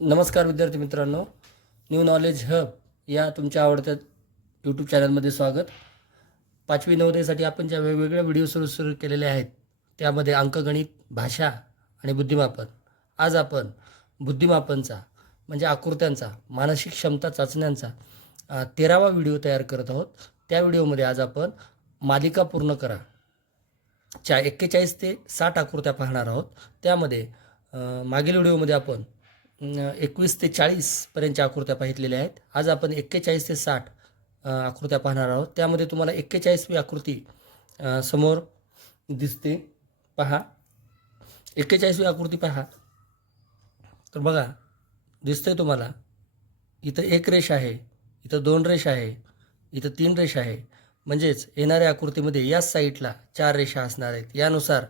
नमस्कार विद्यार्थी मित्रांनो न्यू नॉलेज हब या तुमच्या आवडत्या यूट्यूब चॅनलमध्ये स्वागत. पाचवी नवदेसाठी आपण ज्या वेगवेगळ्या व्हिडिओ सुरू सुरू केलेले आहेत त्यामध्ये अंकगणित भाषा आणि बुद्धिमापन. आज आपण बुद्धिमापनचा म्हणजे आकृत्यांचा मानसिक क्षमता चाचण्यांचा तेरावा व्हिडिओ तयार करत आहोत. त्या व्हिडिओमध्ये आज आपण मालिका पूर्ण करा. च्या एक्केचाळीस ते साठ आकृत्या पाहणार आहोत. त्यामध्ये मागील व्हिडिओमध्ये आपण एकवीस ते चाळीसपर्यंतच्या आकृत्या पाहितलेल्या आहेत. आज आपण एक्केचाळीस ते साठ आकृत्या पाहणार आहोत. त्यामध्ये तुम्हाला एक्केचाळीसवी आकृती समोर दिसते. पहा. एक्केचाळीसवी आकृती पहा. तर बघा दिसतंय तुम्हाला इथं एक रेष आहे इथं दोन रेष आहे इथं तीन रेष आहे. म्हणजेच येणाऱ्या आकृतीमध्ये याच साईडला चार रेषा असणार आहेत. यानुसार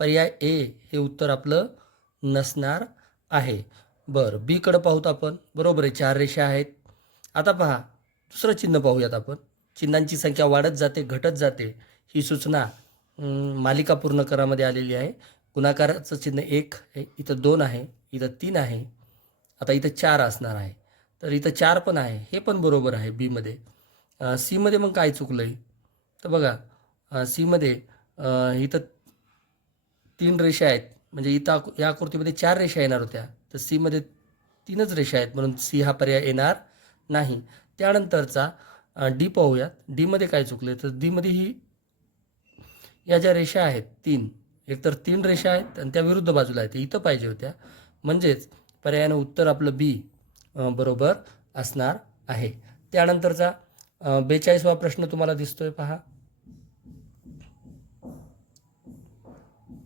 पर्याय ए हे उत्तर आपलं नसणार आहे. बरं बीकडं पाहूत आपण. बरोबर आहे चार रेषा आहेत. आता पहा दुसरं चिन्ह पाहूयात आपण. चिन्हांची संख्या वाढत जाते घटत जाते. ही सूचना मालिका पूर्ण करामध्ये आलेली आहे. गुणाकाराचं चिन्ह एक आहे इथं दोन आहे इथं तीन आहे. आता इथं चार असणार आहे. तर इथं चार पण आहे हे पण बरोबर आहे बीमध्ये सीमध्ये मग काय चुकलं आहे तर बघा सीमध्ये इथं तीन रेषा आहेत. म्हणजे इथं या आकृतीमध्ये चार रेषा येणार होत्या. तर सीमध्ये तीनच रेषा आहेत म्हणून सी हा पर्याय येणार नाही. त्यानंतरचा डी पाहूयात. डीमध्ये काय चुकले तर डीमध्ये ही या ज्या रेषा आहेत तीन एकतर तीन रेषा आहेत आणि त्या विरुद्ध बाजूला आहेत. इथं पाहिजे होत्या. म्हणजेच पर्यायानं उत्तर आपलं बी बरोबर असणार आहे. त्यानंतरचा बेचाळीसवा प्रश्न तुम्हाला दिसतोय पहा.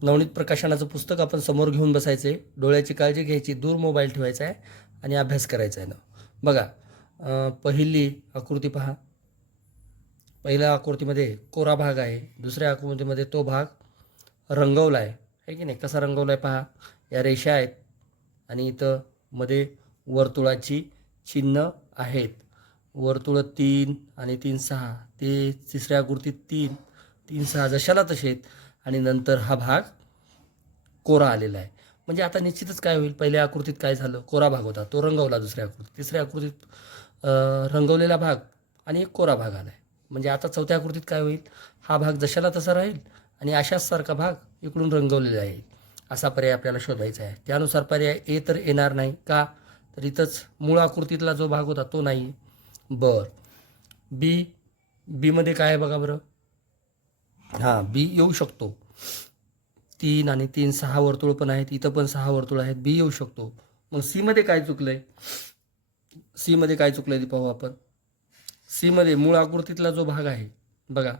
नवनीत प्रकाशनाचं पुस्तक आपण समोर घेऊन बसायचे. डोळ्याची काळजी घ्यायची दूर मोबाईल ठेवायचा आहे आणि अभ्यास करायचा आहे ना. बघा पहिली आकृती पहा. पहिल्या आकृतीमध्ये कोरा भाग आहे दुसऱ्या आकृतीमध्ये तो भाग रंगवला आहे. है की नाही? कसा रंगवला आहे पहा. या रेषा आहेत आणि इथं मध्ये वर्तुळाची चिन्ह आहेत. वर्तुळ तीन आणि तीन सहा. ते तिसऱ्या आकृतीत तीन तीन सहा जशाला तसे आहेत. आणि नंतर हा भाग कोरा आलेला आहे. म्हणजे आता निश्चितच काय होईल? पहिल्या आकृतीत काय झालं? कोरा भाग होता. तो रंगवला दुसऱ्या आकृतीत. तिसऱ्या आकृतीत रंगवलेला भाग आणि एक कोरा भाग आला आहे म्हणजे आता चौथ्या आकृतीत काय होईल? हा भाग जशाला तसा राहील आणि अशाच सारखा भाग इकडून रंगवलेला आहे. असा पर्याय आपल्याला शोधायचा आहे. त्यानुसार पर्याय ए तर येणार नाही. का? तर इथंच मूळ आकृतीतला जो भाग होता तो नाही बर. बी बीमध्ये काय आहे बघा बरं? हां बी येऊ शकतो. तीन आणि तीन सहा वर्तुळ पण आहेत इथं पण सहा वर्तुळ आहेत बी येऊ शकतो. मग सीमध्ये काय चुकलंय? सीमध्ये काय चुकलंय ते पाहू आपण. सीमध्ये मूळ आकृतीतला जो भाग आहे बघा.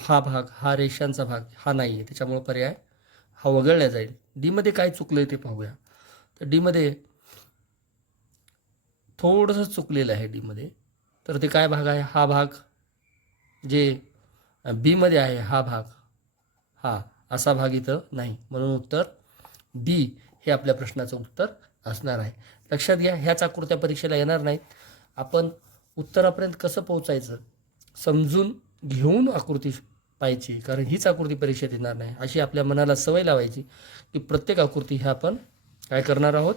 हा भाग हा रेषांचा भाग हा नाही आहे त्याच्यामुळं पर्याय हा वगळला जाईल. डीमध्ये काय चुकलंय ते पाहूया. तर डीमध्ये थोडंसं चुकलेलं आहे डीमध्ये तर ते काय भाग आहे? हा भाग जे बीमध्ये आहे हा भाग. हा असा भाग इथं नाही. म्हणून उत्तर बी हे आपल्या प्रश्नाचं उत्तर असणार आहे. लक्षात घ्या ह्याच आकृत्या परीक्षेला येणार नाहीत. आपण उत्तरापर्यंत कसं पोहोचायचं? समजून घेऊन आकृती पाहायची कारण हीच आकृती परीक्षेत येणार नाही. अशी आपल्या मनाला सवय लावायची की प्रत्येक आकृती ह्या आपण काय करणार आहोत?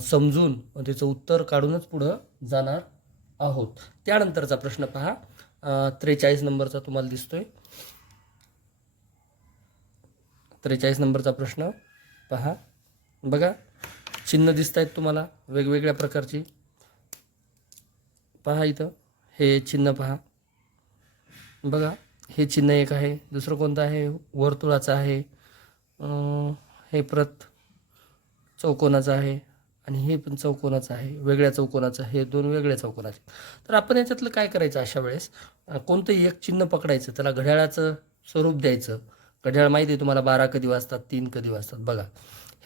समजून त्याचं उत्तर काढूनच पुढं जाणार आहोत. त्यानंतरचा प्रश्न पहा. त्रेचाळीस नंबरचा तुम्हाला दिसतोय. त्रेचाळीस नंबरचा प्रश्न पहा. बघा चिन्ह दिसत आहेत तुम्हाला वेगवेगळ्या प्रकारची. पहा इथं हे चिन्ह पहा. बघा हे चिन्ह एक आहे दुसरं कोणतं आहे? वर्तुळाचं आहे. हे प्रत चौकोनाचं आहे. आणि हे पण चौकोनाचं आहे वेगळ्या चौकोनाचं हे दोन वेगळ्या चौकोनाचे. तर आपण याच्यातलं काय करायचं अशा वेळेस? कोणतंही एक चिन्ह पकडायचं त्याला घड्याळाचं स्वरूप द्यायचं. घड्याळ माहिती आहे तुम्हाला बारा कधी वाजतात तीन कधी वाजतात बघा.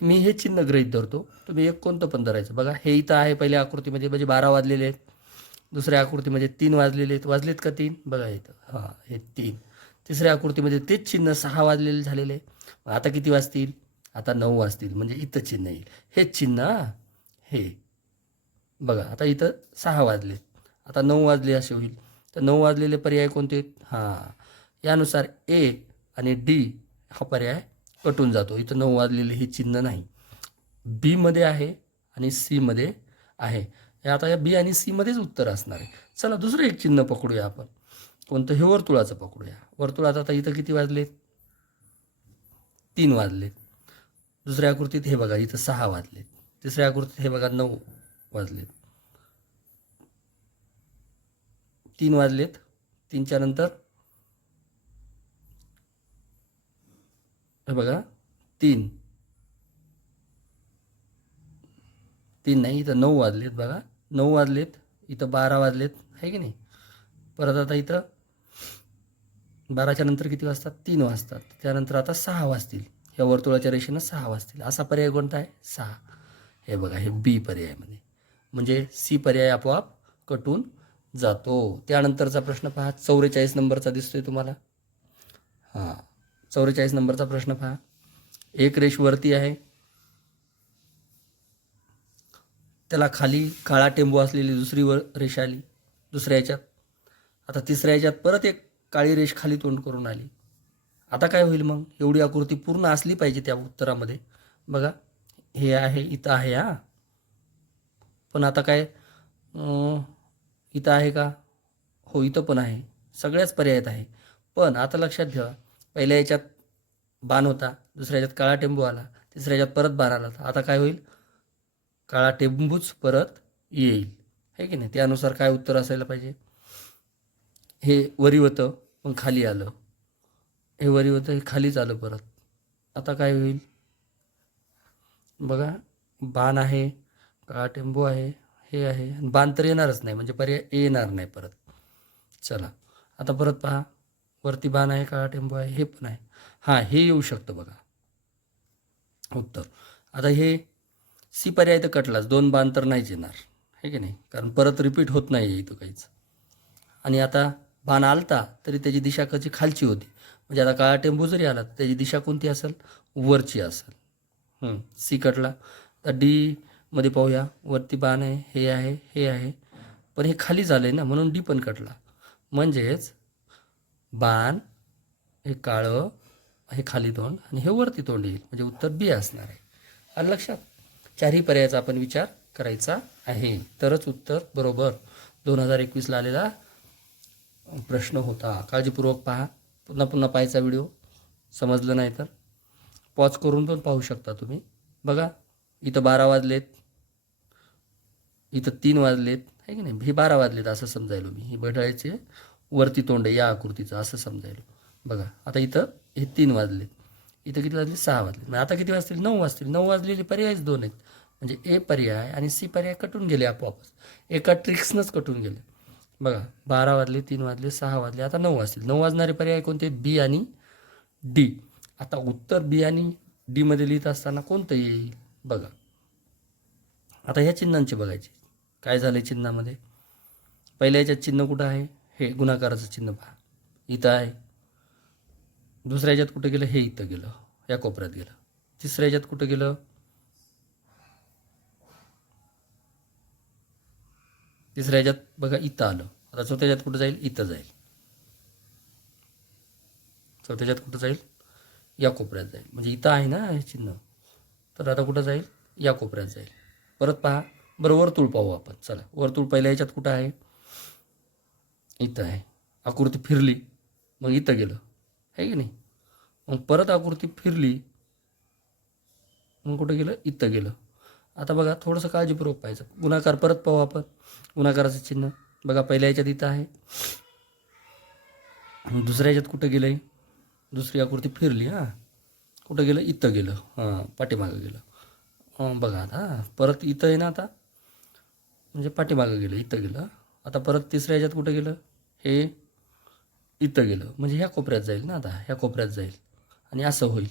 मी हे चिन्ह गृहीत धरतो तुम्ही एक कोणतं पण धरायचं. बघा हे इथं आहे पहिल्या आकृतीमध्ये म्हणजे बारा वाजलेले आहेत. दुसऱ्या आकृतीमध्ये तीन वाजलेले आहेत. वाजलेत का तीन? बघा इथं. हां हे तीन. तिसऱ्या आकृतीमध्ये तेच चिन्ह सहा वाजलेले झालेले आहे आता किती वाजतील? आता नऊ वाजतील. म्हणजे इथं चिन्ह येईल. हेच चिन्ह हे. बघा आता इथं सहा वाजले. आता नऊ वाजले असे होईल. तर नऊ वाजलेले पर्याय कोणते? हां. यानुसार ए आणि डी हा पर्याय कटून जातो. इथं नऊ वाजलेले हे चिन्ह नाही. बीमध्ये आहे आणि सीमध्ये आहे. हे आता या बी आणि सीमध्येच उत्तर असणार आहे. चला दुसरं एक चिन्ह पकडूया आपण. कोणतं? हे वर्तुळाचं पकडूया. वर्तुळात आता इथं किती वाजले? तीन वाजले. दुसऱ्या आकृतीत हे बघा इथं सहा वाजलेत तिसऱ्या आकृतीत हे बघा नऊ वाजलेत. तीन वाजलेत. तीनच्या नंतर हे बघा तीन. तीन नाही इथं नऊ वाजलेत बघा. नऊ वाजलेत इथं बारा वाजलेत आहे की नाही? परत आता इथं बाराच्या नंतर किती वाजतात? तीन वाजतात. त्यानंतर आता सहा वाजतील. या वर्तुळाच्या रेषेनं सहा वाजतील. असा पर्याय कोणता आहे? सहा. हे बघा हे बी पर्यायामध्ये म्हणजे सी पर्याय आपोआप कटून जातो. त्यानंतरचा प्रश्न पहा चौवेचाळीस नंबरचा दिसतोय तुम्हाला. हां चौवेचाळीस नंबरचा प्रश्न पहा. एक रेष वरती आहे. त्याला खाली काळा टेंबू असलेली दुसरी वर रेष आली दुसऱ्या याच्यात. आता तिसऱ्या याच्यात परत एक काळी रेष खाली तोंड करून आली. आता काय होईल मग? एवढी आकृती पूर्ण असली पाहिजे त्या उत्तरामध्ये. बघा हे आहे इथं आहे हा. पण आता काय इथं आहे का? हो इथं पण आहे. सगळ्याच पर्यायात आहे. पण आता लक्षात ठेवा पहिल्या याच्यात बाण होता दुसऱ्या याच्यात काळा टेंबू आला तिसऱ्या याच्यात परत बाण आला. आता काय होईल? काळा टेंबूच परत येईल. आहे की नाही? त्यानुसार काय उत्तर असायला पाहिजे? हे वरी होतं पण खाली आलं. हे वरी होतं हे खालीच आलं परत. आता काय होईल? बघा बाण आहे काळा टेंबू आहे हे आहे बाण तर येणारच नाही म्हणजे पर्याय येणार नाही परत. चला आता परत पहा वरती बाण आहे काळा टेंबू आहे हे पण आहे. हां हे येऊ शकतं बघा. उत्तर. आता हे सी पर्याय तर कटलाच दोन बाण तर नाहीच येणार आहे की नाही? कारण परत रिपीट होत नाही आहे इथं काहीच. आणि आता बाण आलता तरी त्याची दिशा कशी खालची होती? म्हणजे आता काळा टेंबू जरी आला तर त्याची दिशा कोणती असेल? वरची असेल. सी कटला तर डी मध्ये पाहूया. वरती बाण आहे हे आहे हे आहे. पण हे खाली झालं आहे ना म्हणून डी पण कटला म्हणजेच बाण हे काळं हे खाली तोंड आणि हे वरती तोंड येईल. म्हणजे उत्तर बी असणार आहे. आणि लक्षात चारही पर्यायाचा आपण विचार करायचा आहे. तरच उत्तर बरोबर. दोन हजार एकवीसला आलेला प्रश्न होता. काळजीपूर्वक पहा. पुन्हा पुन्हा पाहायचा व्हिडिओ. समजलं नाही तर. पॉज करून पण पाहू शकता तुम्ही. बघा इथं बारा वाजलेत. इथं तीन वाजलेत. आहे की नाही? हे बारा वाजलेत असं समजायलो मी. हे बढायचे वरती तोंड आहे या आकृतीचं असं समजायलो. बघा आता इथं हे तीन वाजलेत. इथं किती वाजले? सहा वाजले. मग आता किती वाजतील? नऊ वाजतील. नऊ वाजलेले पर्यायच दोन आहेत. म्हणजे ए पर्याय आणि सी पर्याय कटून गेले आपोआपच. एका ट्रिक्सनंच कटून गेले. बघा बारा वाजले तीन वाजले सहा वाजले आता नऊ वाजतील. नऊ वाजणारे पर्याय कोणते? बी आणि डी. आता उत्तर बी आणि डीमध्ये लिहित असताना कोणतं येईल बघा. आता ह्या चिन्हांचे बघायचे. काय झालं आहे चिन्हामध्ये? पहिल्या याच्यात चिन्ह कुठं आहे? हे गुणाकाराचं चिन्ह पहा. इथं आहे. दुसऱ्या याच्यात कुठं गेलं? हे इथं गेलं. या कोपऱ्यात गेलं. तिसऱ्या याच्यात कुठं गेलं? तिसऱ्या याच्यात बघा इथं आलं. आता चौथ्या याच्यात कुठं जाईल? इथं जाईल. चौथ्या याच्यात कुठं जाईल? या कोपऱ्यात जाईल. म्हणजे इथं आहे ना हे चिन्ह. तर आता कुठं जाईल? या कोपऱ्यात जाईल. परत पहा. बरं वर्तुळ पाहू आपण. चला. वर्तुळ पहिल्या याच्यात कुठं आहे? इथं आहे. आकृती फिरली. मग इथं गेलं. आहे की नाही? मग परत आकृती फिरली. मग कुठं गेलं? इथं गेलं. आता बघा थोडंसं काळजीपूर्वक पाहायचं. गुणाकार परत पाहू आपण. गुणाकाराचं चिन्ह. बघा पहिल्या याच्यात इथं आहे. दुसऱ्या याच्यात कुठं गेलं आहे दुसरी आकृती फिरली हां. कुठं गेलं? इथं गेलं. हां पाठीमागं गेलं. बघा आता परत इथं आहे ना आता? म्हणजे पाठीमागं गेलं इथं गेलं. आता परत तिसऱ्या ह्याच्यात कुठं गेलं? हे इथं गेलं. म्हणजे ह्या कोपऱ्यात जाईल ना आता? ह्या कोपऱ्यात जाईल. आणि असं होईल.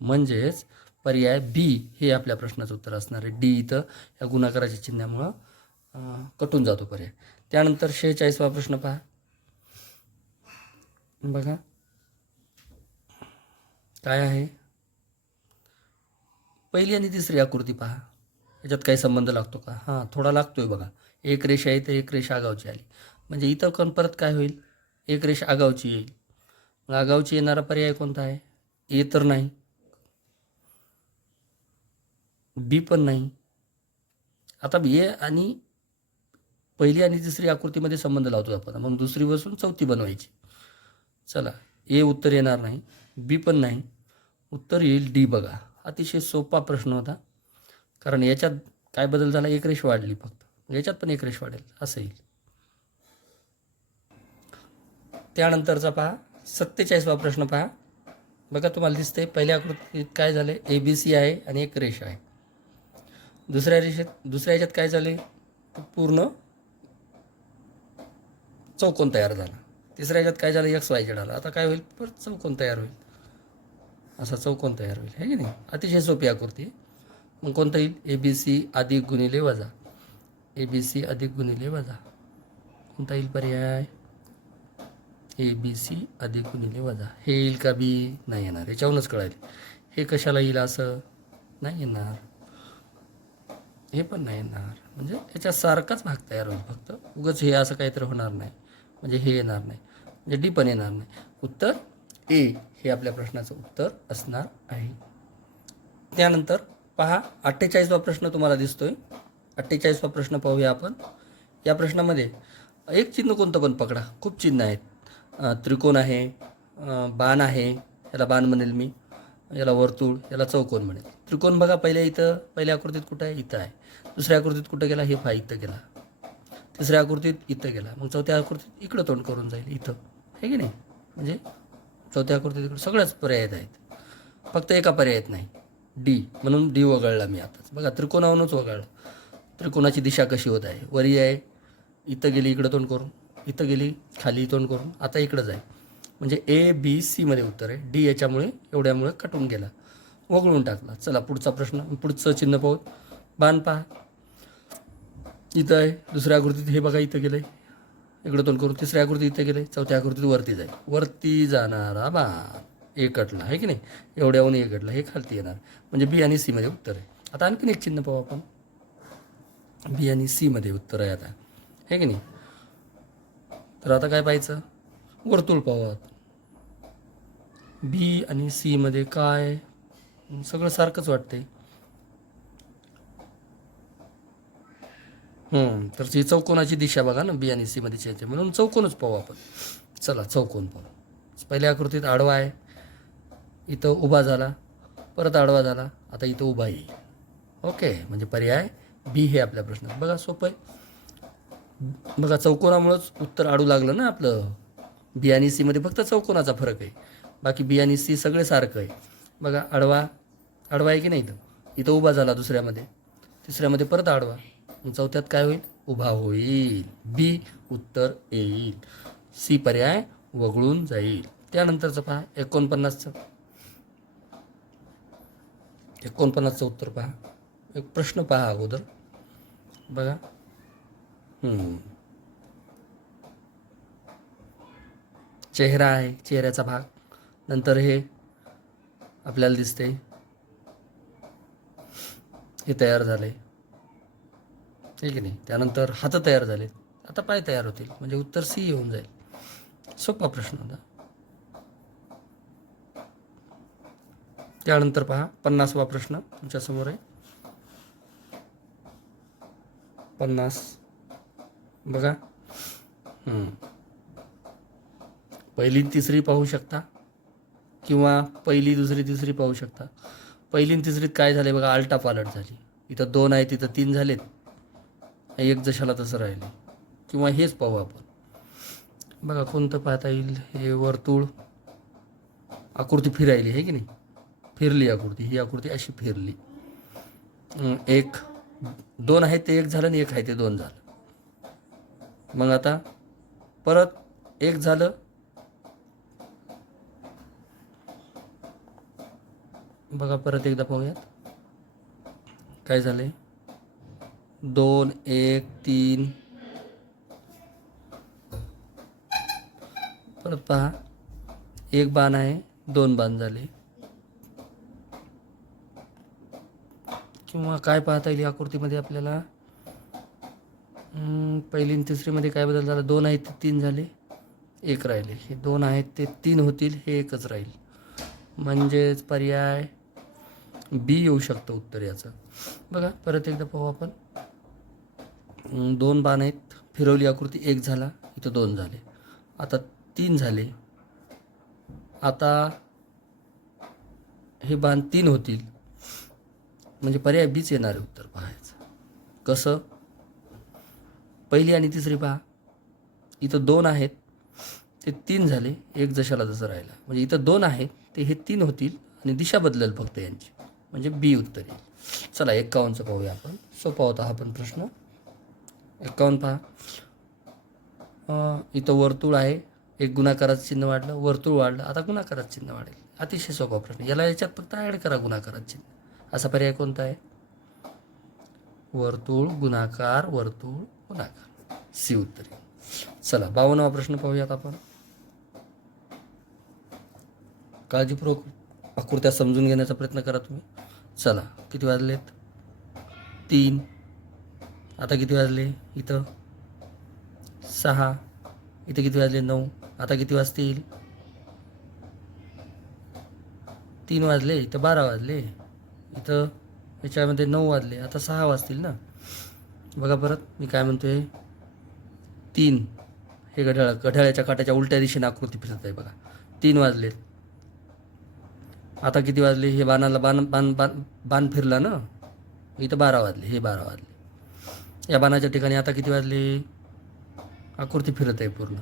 म्हणजेच पर्याय बी हे आपल्या प्रश्नाचं उत्तर असणार आहे. डी इथं या गुणाकाराच्या चिन्हामुळं कटून जातो पर्याय. त्यानंतर शेहेचाळीसवा प्रश्न पहा. बघा. काय आहे? पहिली आणि तिसरी आकृती पहा. याच्यात काही संबंध लागतो का? हां थोडा लागतोय बघा. एक रेषा आहे तर एक रेषा आगावची आली. म्हणजे इथं पण परत काय होईल? एक रेषा आगावची येईल. मग आगावची येणारा पर्याय कोणता आहे? ए तर नाही. बी पण नाही. आता ए आणि पहिली आणि तिसरी आकृतीमध्ये संबंध लावतो आपण. मग दुसरी बसून चौथी बनवायची. चला ए उत्तर येणार नाही. बी पण नाही. उत्तर येईल डी बघा. अतिशय सोपा प्रश्न होता. कारण याच्यात काय बदल झाला? एक रेष वाढली फक्त. याच्यात पण एक रेष वाढेल. असं येईल. त्यानंतरचा पहा. सत्तेचाळीसवा प्रश्न पहा. बघा तुम्हाला दिसते पहिल्या आकृतीत काय झाले ए बी सी आहे आणि एक रेष आहे. दुसऱ्या रेषेत दुसऱ्या याच्यात काय झाले पूर्ण चौकोन तयार झाला. तिसऱ्या याच्यात काय झालं? एक्स वाय झेड आला. आता काय होईल? परत चौकोन तयार होईल. असा चौकोन तयार होईल आहे की नाही? अतिशय सोपी आकृती. आहे. मग कोणता येईल ए बी सी अधिक गुणिले वजा. ए बी सी अधिक गुणिले वजा. कोणता येईल पर्याय? ए बी सी अधिक गुणिले वजा. हे येईल का बी नाही येणार. याच्यावरूनच कळायला हे कशाला येईल असं? नाही येणार. हे पण नाही येणार. म्हणजे याच्यासारखाच भाग तयार होईल फक्त. उगाच हे असं काहीतरी होणार नाही. म्हणजे हे येणार नाही. म्हणजे डी पण येणार नाही. उत्तर ए हे आपल्या प्रश्नाचं उत्तर असणार आहे. त्यानंतर पहा अठ्ठेचाळीसवा प्रश्न तुम्हाला दिसतोय. अठ्ठेचाळीसवा प्रश्न पाहूया आपण. या प्रश्नामध्ये एक चिन्ह कोणतं पण पकडा. खूप चिन्ह आहेत. त्रिकोण आहे बाण आहे याला बाण म्हणेल मी याला वर्तुळ याला चौकोन म्हणेल. त्रिकोण बघा पहिल्या इथं पहिल्या आकृतीत कुठं आहे? इथं आहे. दुसऱ्या आकृतीत कुठं गेला? हे पहा इथं गेला. तिसऱ्या आकृतीत इथं गेला. मग चौथ्या आकृतीत इकडं तोंड करून जाईल इथं. आहे की नाही? म्हणजे चौथ्या आकृतीत तिकडे सगळ्याच पर्याय आहेत. फक्त एका पर्यायात नाही. डी म्हणून डी वगळला मी आताच. बघा त्रिकोणावरूनच वगळलं. त्रिकोणाची दिशा कशी होत आहे? वरी आहे इथं गेली इकडं तोंड करून. इथं गेली खाली तोंड करून. आता इकडंच आहे. म्हणजे ए बी सीमध्ये उत्तर आहे. डी याच्यामुळे एवढ्यामुळे कटून गेला. वगळून टाकला. चला पुढचा प्रश्न. पुढचं चिन्ह पाहू बाण पहा. इथं आहे. दुसऱ्या आकृतीत हे बघा इथं गेलं आहे इकडं तोल करून तिसऱ्या आकृती इथे गेले चौथ्या आकृतीत वरती जाईल. वरती जाणारा बाण एकटला आहे की नाही? एवढ्याहून एकटला हे खालती येणार. म्हणजे बी आणि सीमध्ये उत्तर आहे. आता आणखीन एक चिन्ह पाहू आपण. बी आणि सीमध्ये उत्तर आहे आता. हे की नाही? तर आता काय पाहायचं? वर्तुळ पाहू बी आणि सीमध्ये काय? सगळं सारखंच वाटतंय. तर ही चौकोनाची दिशा बघा ना बी आणि सी मध्ये चेंज म्हणून चौकोनच पाहू आपण. चला चौकोन पाहू. पहिल्या आकृतीत आडवा आहे. इथं उभा झाला. परत आडवा झाला. आता इथं उभा येईल. ओके म्हणजे पर्याय बी हे आपल्या प्रश्नात. बघा सोपं आहे. बघा चौकोनामुळंच उत्तर आडू लागलं ना आपलं. बी आणि सीमध्ये फक्त चौकोनाचा फरक आहे. बाकी बी आणि सी सगळे सारखं आहे. बघा आडवा आडवा आहे की नाही इथं? इथं उभा झाला दुसऱ्यामध्ये. तिसऱ्यामध्ये परत आडवा. मग चौथ्यात काय होईल? उभा होईल. बी उत्तर येईल. सी पर्याय वगळून जाईल. त्यानंतरचं पहा एकोणपन्नासचं. एकोणपन्नासचं उत्तर पहा. एक प्रश्न पहा अगोदर. बघा. चेहरा आहे. चेहऱ्याचा भाग. नंतर हे आपल्याला दिसते हे तयार झाले ठीक आहे नाही? त्यानंतर हात तयार झालेत आता पाय तयार होतील. म्हणजे उत्तर सी येऊन जाईल. सोपा प्रश्न होता. त्यानंतर पहा पन्नासवा प्रश्न तुमच्यासमोर आहे. पन्नास. बघा. पहिली तिसरी पाहू शकता. किंवा पहिली दुसरी तिसरी पाहू शकता. पहिली तिसरीत काय झाले बघा आलटा पालट झाली. इथं दोन आहे तिथं तीन झालेत. एक जशाला तसं राहिलं. किंवा हेच पाहू आपण. बघा कोणतं पाहता येईल? हे वर्तुळ. आकृती फिरायली आहे की नाही? फिरली आकृती. ही आकृती अशी फिरली. एक दोन आहे ते एक झालं आणि एक आहे ते दोन झालं. मग आता परत एक झालं. बघा परत एकदा पाहूयात. काय झालं आहे दोन एक तीन. परत पहा एक बाण आहे दोन बाण झाले. किंवा काय पाहता येईल या आकृतीमध्ये आपल्याला? पहिली आणि तिसरीमध्ये काय बदल झाला? दोन आहेत ते तीन झाले एक राहिले. हे दोन आहेत ते तीन होतील हे एकच राहील. म्हणजेच पर्याय बी येऊ शकतो उत्तर याचं. बघा परत एकदा पाहू आपण. दोन बाण आहेत. फिरवली आकृती एक झाला इथं दोन झाले. आता तीन झाले. आता हे बाण तीन होतील. म्हणजे पर्याय बीच येणार आहे उत्तर पाहायचं. कसं? पहिली आणि तिसरी पहा. इथं दोन आहेत. ते तीन झाले एक जशाला जसं राहिला. म्हणजे इथं दोन आहेत ते हे तीन होतील आणि दिशा बदलेल फक्त यांची. म्हणजे बी उत्तर येईल. चला एक्कावन्नचं पाहूया आपण. सोपा होता हा पण प्रश्न. एक्कावन्न पहा. इथं वर्तुळ आहे. एक गुणाकाराचं चिन्ह वाढलं वर्तुळ वाढलं. आता गुणाकाराचं चिन्ह वाढेल. अतिशय सोपा प्रश्न. याला याच्यात फक्त ॲड करा गुणाकाराचं चिन्ह. असा पर्याय कोणता आहे? वर्तुळ गुणाकार वर्तुळ गुणाकार. सी उत्तरी. चला बावन्नवा प्रश्न पाहूयात आपण. काळजीपूर्वक आकृत्या समजून घेण्याचा प्रयत्न करा तुम्ही. चला किती वाजलेत? तीन. आता किती वाजले? इथं. सहा. इथे किती वाजले? नऊ. आता किती वाजतील? तीन वाजले. इथं बारा वाजले. इथं याच्यामध्ये नऊ वाजले. आता सहा वाजतील ना? बघा परत. मी काय म्हणतोय? तीन. हे घड्याळ घड्याळाच्या काट्याच्या उलट्या दिशेने आकृती फिरत आहे बघा. तीन वाजलेत आता किती वाजले? हे बाणाला बाण बाण बाण बाण फिरला ना? इथं बारा वाजले. हे बारा वाजले. या बाणाच्या ठिकाणी आता किती वाजले? आकृती फिरत आहे पूर्ण.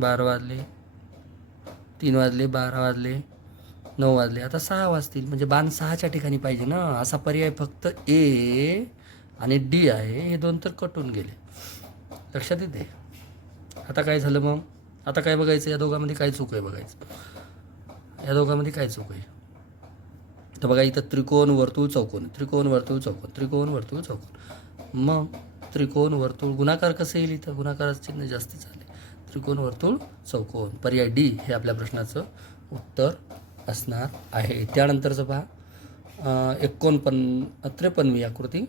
बारा वाजले. तीन वाजले बारा वाजले नऊ वाजले. आता सहा वाजतील. म्हणजे बाण सहाच्या ठिकाणी पाहिजे ना. असा पर्याय फक्त ए आणि डी आहे. हे दोन तर कटून गेले. लक्षात येते? आता काय झालं मग? आता काय बघायचं? या दोघांमध्ये काय चूक आहे बघायचं? या दोघांमध्ये काय चूक आहे? तर बघा इथं त्रिकोण वर्तुळ चौकोन. त्रिकोण वर्तुळ चौकोन. त्रिकोण वर्तुळ चौकोन. मग त्रिकोण वर्तुळ गुणाकार कसं येईल इथं? गुणाकाराचं चिन्ह जास्त झाले त्रिकोण वर्तुळ चौकोन. पर्याय डी हे आपल्या प्रश्नाचं उत्तर असणार आहे. त्यानंतरचं पहा. एकोणपन्न त्रेपन्नवी आकृती.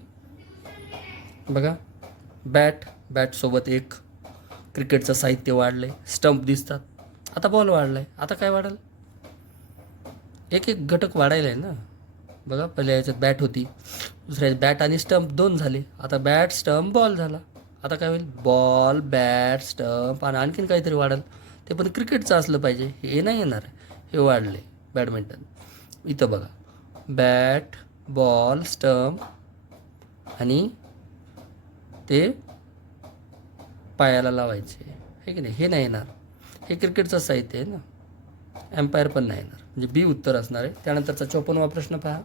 बघा. बॅट बॅटसोबत एक. क्रिकेटचं साहित्य वाढलं आहे स्टंप दिसतात. आता बॉल वाढला आहे आता काय वाढेल? एक एक घटक वाढायला आहे ना. बघा पहिल्या याच्यात बॅट होती दुसऱ्या बॅट आणि स्टंप दोन झाले. आता बॅट स्टंप बॉल झाला. आता काय होईल? बॉल बॅट स्टंप आणि आणखीन काहीतरी वाढेल. ते पण क्रिकेटचं असलं पाहिजे. हे नाही येणार. हे वाढले बॅडमिंटन इथं बघा. बॅट बॉल स्टंप आणि ते पायाला लावायचे. हे की नाही? हे नाही येणार. हे क्रिकेटचं साहित्य आहे ना. एम्पायर पण नाही येणार. म्हणजे बी उत्तर असणार आहे. त्यानंतरचा चोपन्नवा प्रश्न पहा.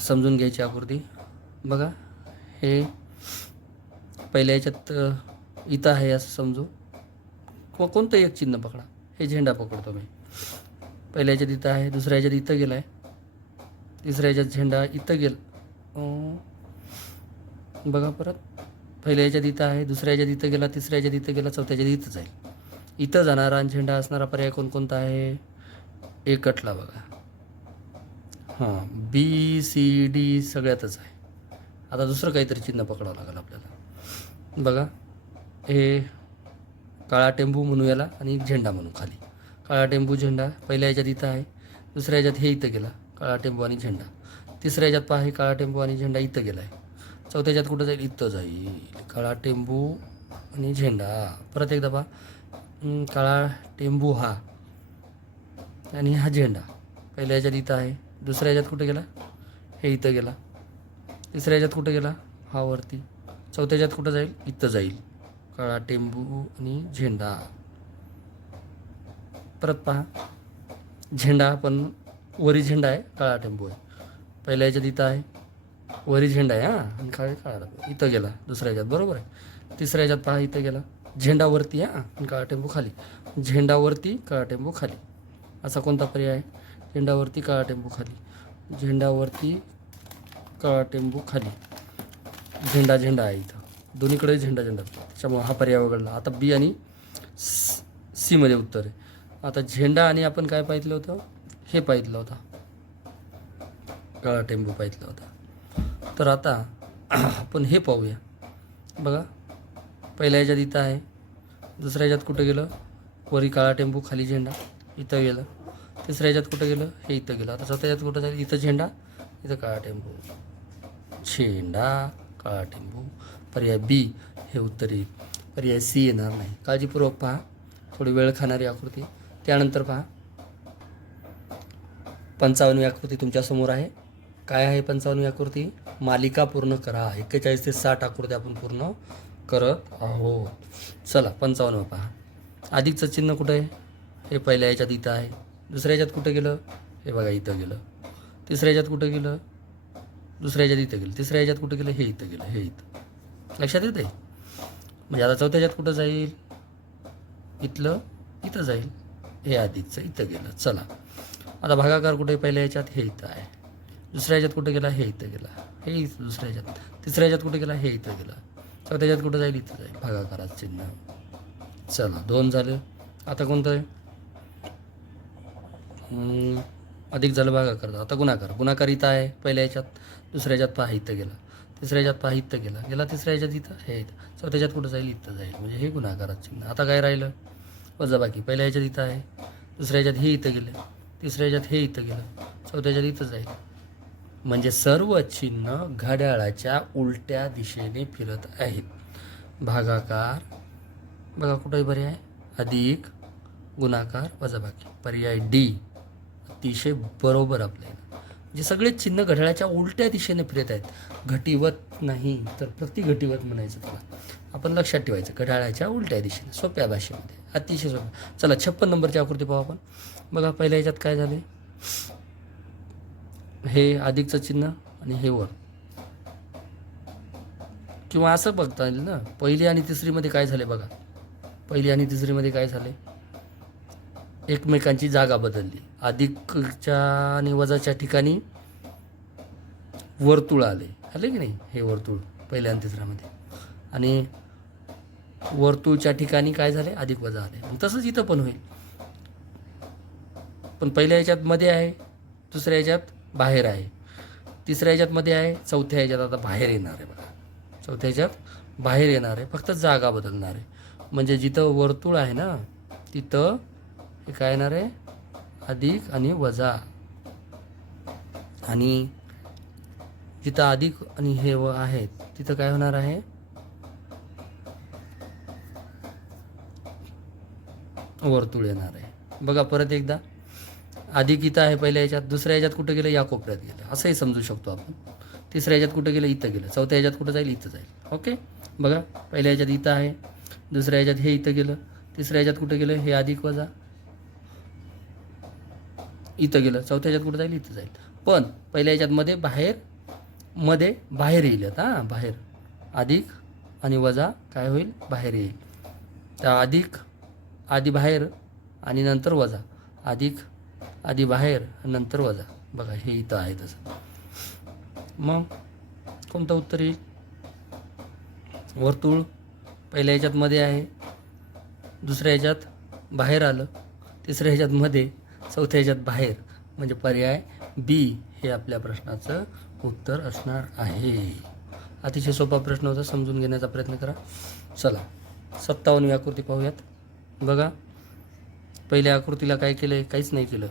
समजून घ्यायची आकृती बघा. हे पहिल्या याच्यात इथं आहे असं समजू. किंवा कोणतं एक चिन्ह पकडा. हे झेंडा पकडतो मी. पहिल्या याच्यात इथं आहे दुसऱ्या याच्यात इथं गेला आहे तिसऱ्या याच्यात झेंडा इथं गेल बघा परत. पहिल्या याच्यात इथं आहे दुसऱ्या याच्यात इथं गेला तिसऱ्या याच्यात इथं गेला चौथ्या याच्यात इथं जाईल. इथं जाणारा आणि झेंडा असणारा पर्याय कोणकोणता आहे? एकटला बघा. हां बी सी डी सगळ्यातच आहे. आता दुसरं काहीतरी चिन्ह पकडावं लागेल आपल्याला. बघा हे काळा टेंबू म्हणू याला आणि झेंडा म्हणू खाली. काळा टेंबू झेंडा पहिल्या याच्यात इथं आहे दुसऱ्या याच्यात हे इथं गेला काळा टेंबू आणि झेंडा. तिसऱ्या याच्यात पहा हे काळा टेंबू आणि झेंडा इथं गेला आहे चौथ्याच्यात कुठं जाईल? इथं जाईल. काळा टेंबू आणि झेंडा. परत एकदा पहा. काळा टेंबू हा. आणि हा झेंडा. पहिल्या याच्यात इथं आहे. दुसऱ्या याच्यात कुठे गेला? हे इथं गेला. तिसऱ्या याच्यात कुठं गेला? हा वरती. चौथ्या याच्यात कुठं जाईल? इथं जाईल. काळा टेंबू आणि झेंडा. परत पहा. झेंडा पण वरी झेंडा आहे. काळा टेंबू आहे. पहिल्या याच्यात इथं आहे. वरी झेंडा आहे हां. आणि काळे काळा इथं गेला दुसऱ्या याच्यात बरोबर आहे. तिसऱ्या याच्यात पहा इथं गेला. झेंडावरती हां आणि काळा टेंबू खाली. झेंडावरती काळा टेंबू खाली. असा कोणता पर्याय आहे? झेंडावरती काळा टेंबू खाली. झेंडावरती काळा टेंबू खाली. झेंडा झेंडा आहे इथं. दोन्हीकडे झेंडा झेंडा. त्याच्यामुळं हा पर्याय वगळला. आता बी आणि सीमध्ये उत्तर आहे. आता झेंडा आणि आपण काय पाहिलं होतं? हे पाहिलं होतं. काळा टेंबू पाहिलं होता. तर आता आपण हे पाहूया. बघा पहिल्या ह्याच्यात इथं आहे दुसऱ्या ह्याच्यात कुठं गेलं? वरी काळा टेम्पू खाली झेंडा इथं गेलं. तिसऱ्या ह्याच्यात कुठं गेलं? हे इथं गेलं. आता चौथ्या कुठं जाईल इथं झेंडा इथं काळा टेम्पू झेंडा काळा टेम्पू पर्याय बी हे उत्तर येईल. पर्याय सी येणार नाही. काळजीपूर्वक पहा. थोडी वेळ खाणारी आकृती. त्यानंतर पहा. पंचावन्नवी आकृती तुमच्यासमोर आहे. काय आहे पंचावन्नवी आकृती? मालिका पूर्ण करा. एक्केचाळीस ते साठ आकृती आपण पूर्ण करत आहोत. चला पंचावन्न पहा. अधिकचं चिन्ह कुठं आहे? हे पहिल्या याच्यात इथं आहे. दुसऱ्या याच्यात कुठं गेलं? हे बघा इथं गेलं. तिसऱ्या याच्यात कुठं गेलं? दुसऱ्या याच्यात इथं गेलं. तिसऱ्या याच्यात कुठं गेलं? हे इथं गेलं. हे इथं. लक्षात येते म्हणजे आता चौथ्या याच्यात कुठं जाईल? इथलं इथं जाईल. हे आधीचं इथं गेलं. चला. आता भागाकार कुठे पहिल्या याच्यात? हे इथं आहे. दुसऱ्या याच्यात कुठे गेला? हे इथं गेला. हे दुसऱ्या याच्यात तिसऱ्या याच्यात कुठे गेला? हे इथं गेला. तर त्याच्यात कुठं जाईल? इथं जाईल. भागाकारात चिन्ह. चला दोन झालं. आता कोणतं? आहे अधिक झालं भागाकार. आता गुणाकार. गुणाकार इथं आहे पहिल्या याच्यात दुसऱ्या याच्यात पहा इथं गेला. तिसऱ्या याच्यात पहा इथं गेला. गेला तिसऱ्या याच्यात इथं हे इथं. चौथ्या याच्यात कुठं जाईल? इथं जाईल. म्हणजे हे गुणाकारात चिन्ह. आता काय राहिलं? वजा बाकी. पहिल्या याच्यात इथं आहे. दुसऱ्या याच्यात हे इथं गेलं. तिसऱ्या याच्यात हे इथं गेलं. चौथ्या याच्यात इथं जाईल. म्हणजे सर्व चिन्ह घड्याळाच्या उलट्या दिशेने फिरत आहेत. भागाकार बघा कुठंही पर्याय अधिक गुणाकार वजाबाकी. पर्याय डी. अतिशय बरोबर आपल्याला म्हणजे सगळे चिन्ह घड्याळाच्या उलट्या दिशेने फिरत आहेत. घटीवत नाही तर प्रतिघटीवत म्हणायचं त्याला. आपण लक्षात ठेवायचं घड्याळाच्या उलट्या दिशेने सोप्या भाषेमध्ये. अतिशय सोप्या. चला छप्पन नंबरची आकृती पाहू आपण. बघा पहिल्या याच्यात काय झाले हे अधिकचं चिन्ह आणि हे वर. किंवा असं बघता येईल ना पहिली आणि तिसरीमध्ये काय झाले बघा. पहिली आणि तिसरीमध्ये काय झाले? एकमेकांची जागा बदलली. अधिकच्या आणि वजाच्या ठिकाणी वर्तुळ आले. आले की नाही? हे वर्तुळ पहिल्या आणि तिसऱ्यामध्ये. आणि वर्तुळच्या ठिकाणी काय झाले? अधिक वजा आले. आणि तसंच इथं पण होईल. पण पहिल्या याच्यात मध्ये आहे दुसऱ्या याच्यात बाहेर आहे. तिसऱ्या ह्याच्यातमध्ये आहे चौथ्या याच्यात आता बाहेर येणार आहे बघा. चौथ्या याच्यात बाहेर येणार आहे फक्त जागा बदलणार आहे. म्हणजे जिथं वर्तुळ आहे ना तिथं हे काय येणार आहे? अधिक आणि वजा. आणि जिथं अधिक आणि हे व आहेत तिथं काय होणार आहे? वर्तुळ येणार आहे. बघा परत एकदा. आधी इथं आहे पहिल्या याच्यात दुसऱ्या याच्यात कुठं गेलं? या कोपऱ्यात गेलं. असंही समजू शकतो आपण. तिसऱ्या याच्यात कुठं गेलं? इथं गेलं. चौथ्या याच्यात कुठं जाईल? इथं जाईल. ओके? बघा पहिल्या याच्यात इथं आहे दुसऱ्या याच्यात हे इथं गेलं. तिसऱ्या याच्यात कुठं गेलं? हे अधिक वजा. इथं गेलं. चौथ्या याच्यात कुठं जाईल? इथं जाईल. पण पहिल्या याच्यात मध्ये बाहेर मध्ये बाहेर येईल हां बाहेर. अधिक आणि वजा काय होईल? बाहेर येईल. तर अधिक आधी बाहेर आणि नंतर वजा. अधिक आधी बाहेर नंतर वजा. बघा हे इथं आहे तसं. मग कोणतं उत्तर येईल? वर्तुळ पहिल्या ह्याच्यात मध्ये आहे दुसऱ्या ह्याच्यात बाहेर आलं तिसऱ्या ह्याच्यात मध्ये चौथ्या ह्याच्यात बाहेर. म्हणजे पर्याय बी हे आपल्या प्रश्नाचं उत्तर असणार आहे. अतिशय सोपा प्रश्न होता समजून घेण्याचा प्रयत्न करा. चला सत्तावन्न आकृती पाहूयात. बघा पहिल्या आकृतीला काय केलं काहीच नाही केलं.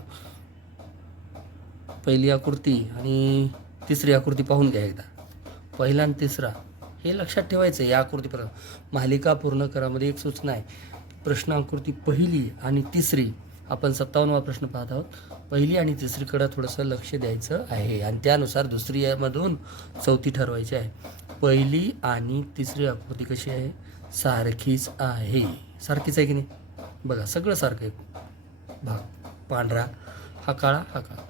पहिली आकृती आणि तिसरी आकृती पाहून घ्या एकदा. पहिला आणि तिसरा. हे लक्षात ठेवायचं या आकृतीपर्यंत मालिका पूर्ण करामध्ये एक सूचना आहे. प्रश्न आकृती पहिली आणि तिसरी. आपण सत्तावन्नवा प्रश्न पाहत आहोत. पहिली आणि तिसरीकडं थोडंसं लक्ष द्यायचं आहे. आणि त्यानुसार दुसरी यामधून चौथी ठरवायची आहे. पहिली आणि तिसरी आकृती कशी आहे? सारखीच आहे. सारखीच आहे की नाही? बघा सगळं सारखं आहे. भाग पांढरा हा काळा हा काळा.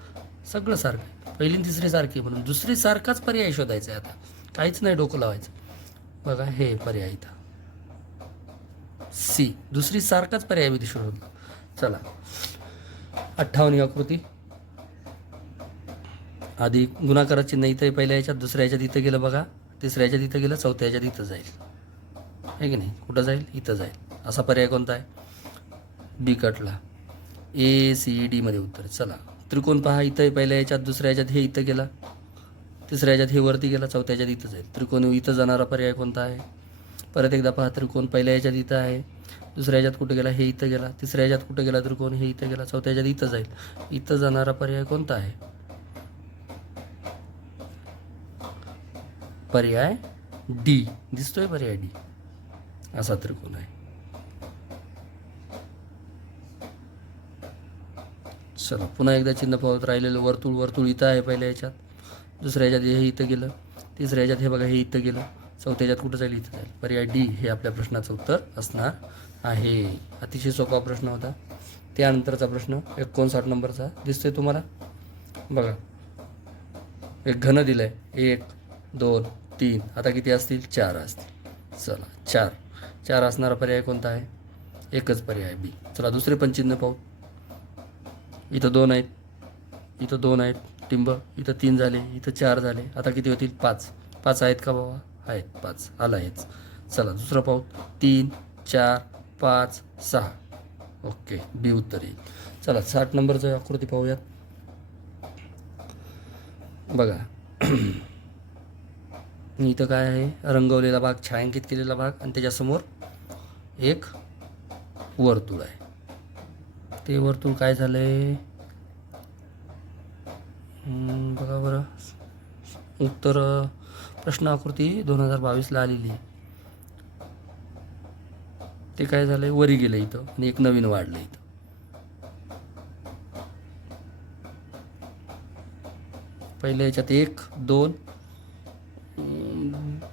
सगळं सारखं आहे. पहिली तिसरी सारखी आहे म्हणून दुसरी सारखाच पर्याय शोधायचा आहे आता. काहीच नाही डोकं लावायचं. बघा हे पर्याय इथं. सी दुसरी सारखाच पर्याय विधी शोधला चला. अठ्ठावन्न आकृती. आधी गुणाकारात चिन्ह इथं पहिल्या याच्यात दुसऱ्या याच्यात इथं गेलं बघा. तिसऱ्या याच्यात इथं गेलं चौथ्या याच्यात इथं जाईल. आहे की नाही? कुठं जाईल? इथं जाईल. असा पर्याय कोणता आहे? बी कटला. ए सी डीमध्ये उत्तर. चला. त्रिकोण पहा इथं पहिल्या याच्यात दुसऱ्या याच्यात हे इथं गेला. तिसऱ्या याच्यात हे वरती गेला चौथ्या याच्यात इथं जाईल त्रिकोण इथं जाणारा पर्याय कोणता आहे? परत एकदा पहा त्रिकोण पहिल्या याच्यात इथं आहे. दुसऱ्या याच्यात कुठे गेला? हे इथं गेला. तिसऱ्या याच्यात कुठे गेला त्रिकोण? हे इथं गेला. चौथ्या याच्यात इथं जाईल इथं जाणारा पर्याय कोणता आहे? पर्याय डी. दिसतोय पर्याय डी. असा त्रिकोण आहे. चला पुन्हा एकदा चिन्ह पावत राहिलेलं वर्तुळ वर्तुळ इथं आहे पहिल्या याच्यात दुसऱ्या याच्यात हे इथं गेलं. तिसऱ्या याच्यात हे बघा हे इथं गेलं. चौथ्या याच्यात कुठं जाईल? इथं जाईल. पर्याय डी हे आपल्या प्रश्नाचं उत्तर असणार आहे. अतिशय सोपा प्रश्न होता. त्यानंतरचा प्रश्न एकोणसाठ नंबरचा. दिसतोय तुम्हाला? बघा. एक घन दिलं आहे एक दोन तीन. आता किती असतील? चार असतील. चला चार. चार असणारा पर्याय कोणता आहे? एकच पर्याय बी. चला दुसरे पण चिन्ह पाहू इथं दोन आहेत. इथं दोन आहेत. टिंब. इथं तीन झाले. इथं चार झाले. आता किती होतील? पाच. पाच आहेत का बाबा? आहेत. पाच. आला आहेच. चला दुसरा पाहू तीन चार पाच सहा. ओके. बी उत्तर येईल. चला साठ नंबरचं आकृती पाहूयात. बघा. इथं काय आहे? रंगवलेला भाग छायांकित केलेला भाग आणि त्याच्यासमोर एक वर्तुळ आहे. ते वर्तुळ काय झालं आहे बघा बरं. उत्तर प्रश्न आकृती दोन हजार बावीसला आलेली आहे. ते काय झालं आहे वरी गेलं इथं. आणि एक नवीन वाढलं इथं. पहिल्या याच्यात एक दोन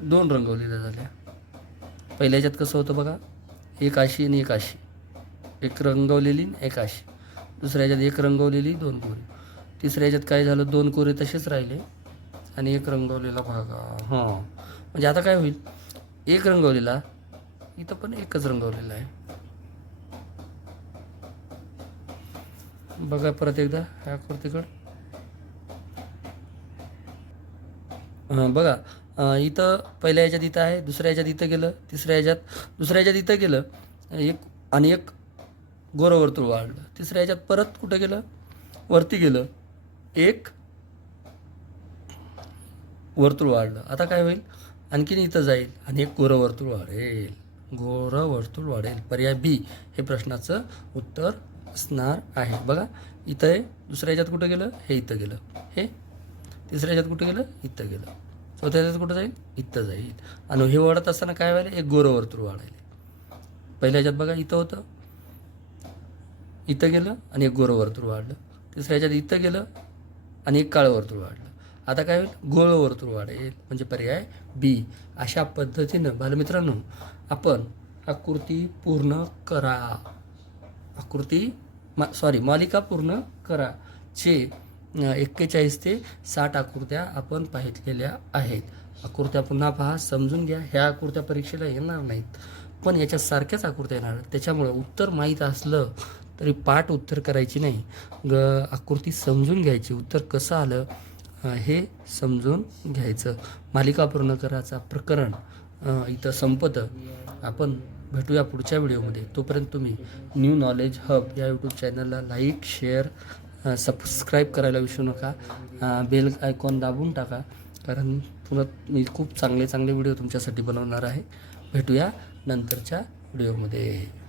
दोन रंगवलेल्या झाल्या. पहिल्या याच्यात कसं होतं बघा? एक अशी आणि एक अशी एक रंगवलेली एक अशी. दुसऱ्या ह्याच्यात एक रंगवलेली दोन कोरे. तिसऱ्या ह्याच्यात काय झालं दोन कोरे तसेच राहिले आणि एक रंगवलेला भाग. हां. म्हणजे आता काय होईल? एक रंगवलेला इथं पण एकच रंगवलेला आहे. बघा परत एकदा ह्या आकृतीकडं हां बघा इथं पहिल्या ह्याच्यात इथं आहे दुसऱ्या ह्याच्यात इथं गेलं तिसऱ्या ह्याच्यात दुसऱ्या ह्याच्यात इथं गेलं एक आणि एक गोरवर्तुळ वाढलं. तिसऱ्या याच्यात परत कुठं गेलं? वरती गेलं. एक वर्तुळ वाढलं. आता काय होईल? आणखीन इथं जाईल आणि एक गोरवर्तुळ वाढेल. गोरवर्तुळ वाढेल. पर्याय बी हे प्रश्नाचं उत्तर असणार आहे. बघा इथं आहे दुसऱ्या याच्यात कुठं गेलं? हे इथं गेलं. हे तिसऱ्या याच्यात कुठं गेलं? इथं गेलं. चौथ्या याच्यात कुठं जाईल? इथं जाईल. आणि हे वाढत असताना काय व्हायला एक गोरवर्तुळ वाढायला पहिल्या याच्यात बघा इथं होतं. इथं गेलं आणि एक गोरं वर्तुळ वाढलं. तिसऱ्या ह्याच्यात इथं गेलं आणि एक काळं वर्तुळ वाढलं. आता काय होईल? गोळ वर्तुळ वाढेल. म्हणजे पर्याय बी अशा पद्धतीनं बालमित्रांनो आपण आकृती पूर्ण करा. आकृती मा सॉरी मालिका पूर्ण करा. चे एक्केचाळीस ते साठ आकृत्या आपण पाहितलेल्या आहेत. आकृत्या पुन्हा पहा समजून घ्या. ह्या आकृत्या परीक्षेला येणार नाहीत. पण याच्या सारख्याच आकृत्या येणार आहेत. त्याच्यामुळे उत्तर माहीत असलं तरी पाठ उत्तर करायची नाही. ग आकृती समजून घ्यायची. उत्तर कसं आलं? हे समजून घ्यायचं. मालिका पूर्ण करायचा प्रकरण इथं संपतं. आपण भेटूया पुढच्या व्हिडिओमध्ये. तोपर्यंत तुम्ही न्यू नॉलेज हब या यूट्यूब चॅनलला लाईक शेअर सबस्क्राईब करायला विसरू नका. बेल आयकॉन दाबून टाका. कारण पुन्हा मी खूप चांगले चांगले व्हिडिओ तुमच्यासाठी बनवणार आहे. भेटूया नंतरच्या व्हिडिओमध्ये.